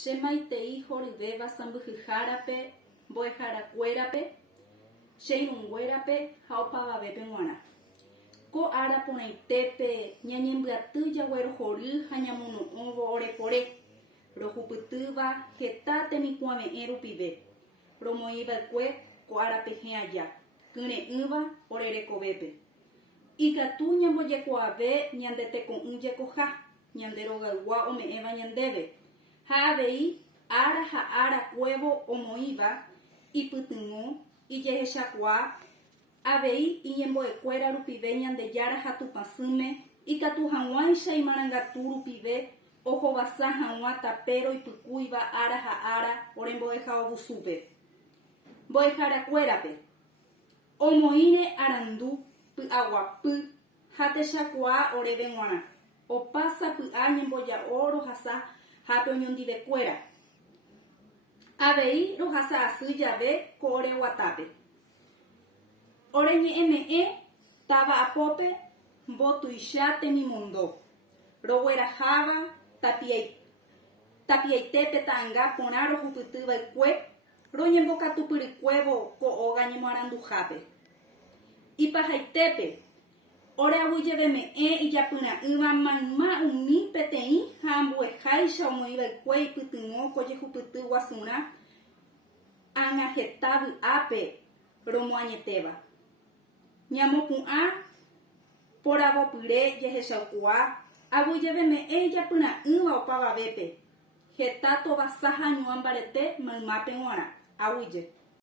Chemaitei horyvéva sãmbyhárape, mbo'eharakuérape, cheirũnguérape ha opavavépe g̃uarã. Ko ára porãitépe ñañembyatý jaguerohory ha ñamono'õvo orepore, rohupytýva heta temikuãve'ẽ rupive, romoĩva'ekue ko árape he'aja, kyre'ỹva orerekovépe. Ikatu ñambojekuaave ñande teko'ỹ jekoha, ñande rogaygua ome'ẽva ñandéve, ha avei ára ha árakuévo omoĩva ipytyvõ, ijehechakua, avei iñembo'ekuéra rupive Ñandejára ha Tupãsýme, ikatu hag̃uáicha imarangatu rupive ohovasa hag̃ua tape roipykúiva ára ha ára orembo'eha ovusúpe. Mbo'eharakuérape omoĩre arandu py'aguapy ha techakua oréve g̃uarã, opása py'a ñemboja'o rohasa hápe oñondivekuéra. Avei rohasa asy jave ko ore guatápe. Oreñe'ẽme'ẽ táva apópe mbotuicha temimondo, rogueraháva tapiaite petãnga porã rohupytyva'ekue, roñembokatupyrykuévo ko óga ñemoaranduhápe. Ipahaitépe oreavyjeveme'ẽ ijapyra'ỹva mayma umi peteĩ ha ambueháicha omoĩva'ekue ipytyvõ ko jehupyty guasurã ág̃a heta vy'ápe romoañetéva. Ñamopu'ã poravopyre jehechaukua avyjeveme'ẽ ijapyra'ỹva opavavépe heta tovasa hañua mbarete maymápe g̃uarã. Aguyje.